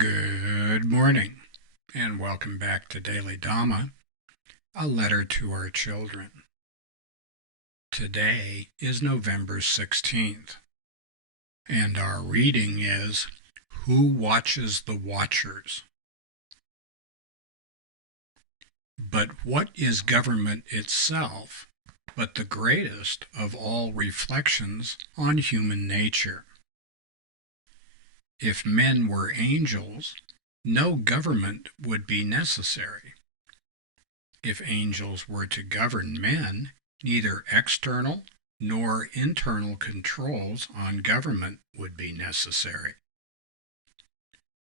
Good morning, and welcome back to Daily Dhamma, a letter to our children. Today is November 16th, and our reading is Who Watches the Watchers? But what is government itself but the greatest of all reflections on human nature? If men were angels, no government would be necessary. If angels were to govern men, neither external nor internal controls on government would be necessary.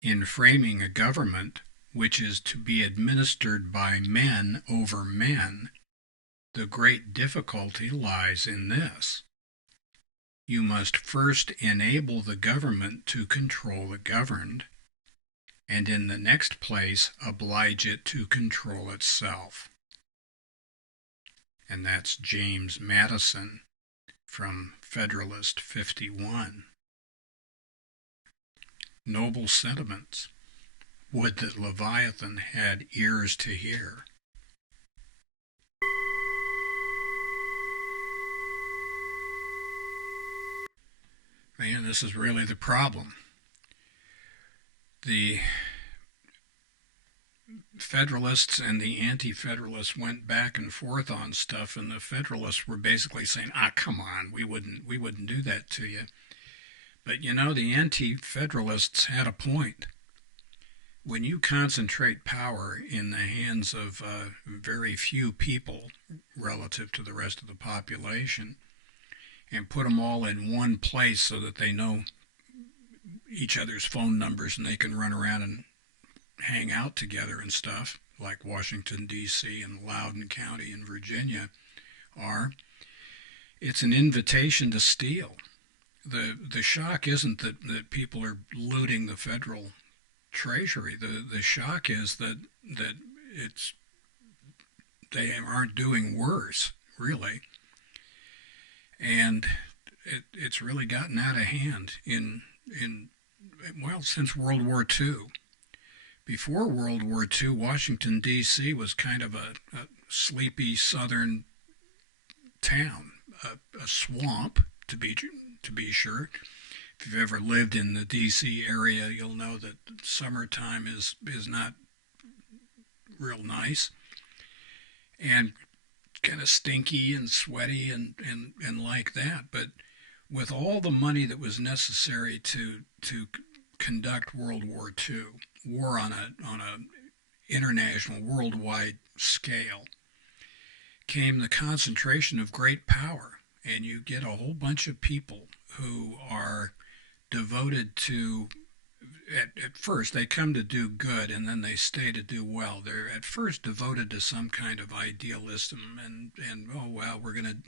In framing a government which is to be administered by men over men, the great difficulty lies in this. You must first enable the government to control the governed, and in the next place oblige it to control itself. And that's James Madison from Federalist 51. Noble sentiments. Would that Leviathan had ears to hear. Man, this is really the problem. The Federalists and the Anti-Federalists went back and forth on stuff, and the Federalists were basically saying, come on, we wouldn't do that to you. But you know, the Anti-Federalists had a point. When you concentrate power in the hands of very few people relative to the rest of the population, and put them all in one place so that they know each other's phone numbers and they can run around and hang out together and stuff, like Washington, D.C. and Loudoun County in Virginia are, it's an invitation to steal. The shock isn't that people are looting the federal treasury. The shock is that they aren't doing worse, really. And it's really gotten out of hand since World War II. Before World War II, Washington, D.C. was kind of a sleepy southern town, a swamp, to be sure. If you've ever lived in the D.C. area, you'll know that summertime is not real nice. And kind of stinky and sweaty and like that. But with all the money that was necessary to conduct World War II, war on a international, worldwide scale, came the concentration of great power. And you get a whole bunch of people who are devoted to, at first they come to do good and then they stay to do well. They're at first devoted to some kind of idealism and oh well, we're going to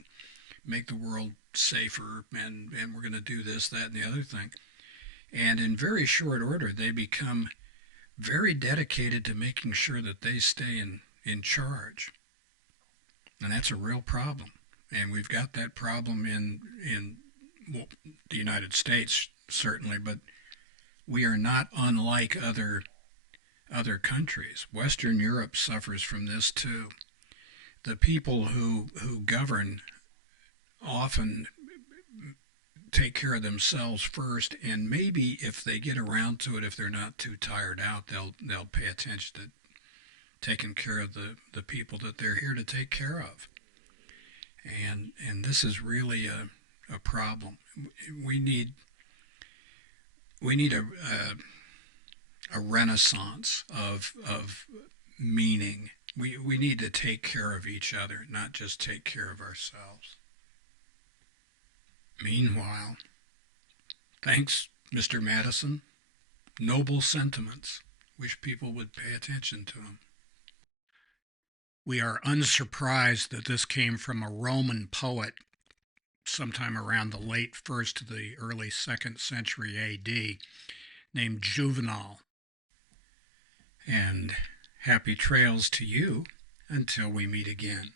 make the world safer and we're going to do this, that, and the other thing. And in very short order, they become very dedicated to making sure that they stay in charge. And that's a real problem. And we've got that problem in the United States, certainly, but we are not unlike other countries. Western Europe suffers from this too. The people who govern often take care of themselves first, and maybe if they get around to it, if they're not too tired out, they'll pay attention to taking care of the people that they're here to take care of. And this is really a problem. We need a renaissance of meaning. We need to take care of each other, not just take care of ourselves. Meanwhile, thanks, Mr. Madison. Noble sentiments. Wish people would pay attention to them. We are unsurprised that this came from a Roman poet sometime around the late 1st to the early 2nd century A.D. named Juvenal. And happy trails to you until we meet again.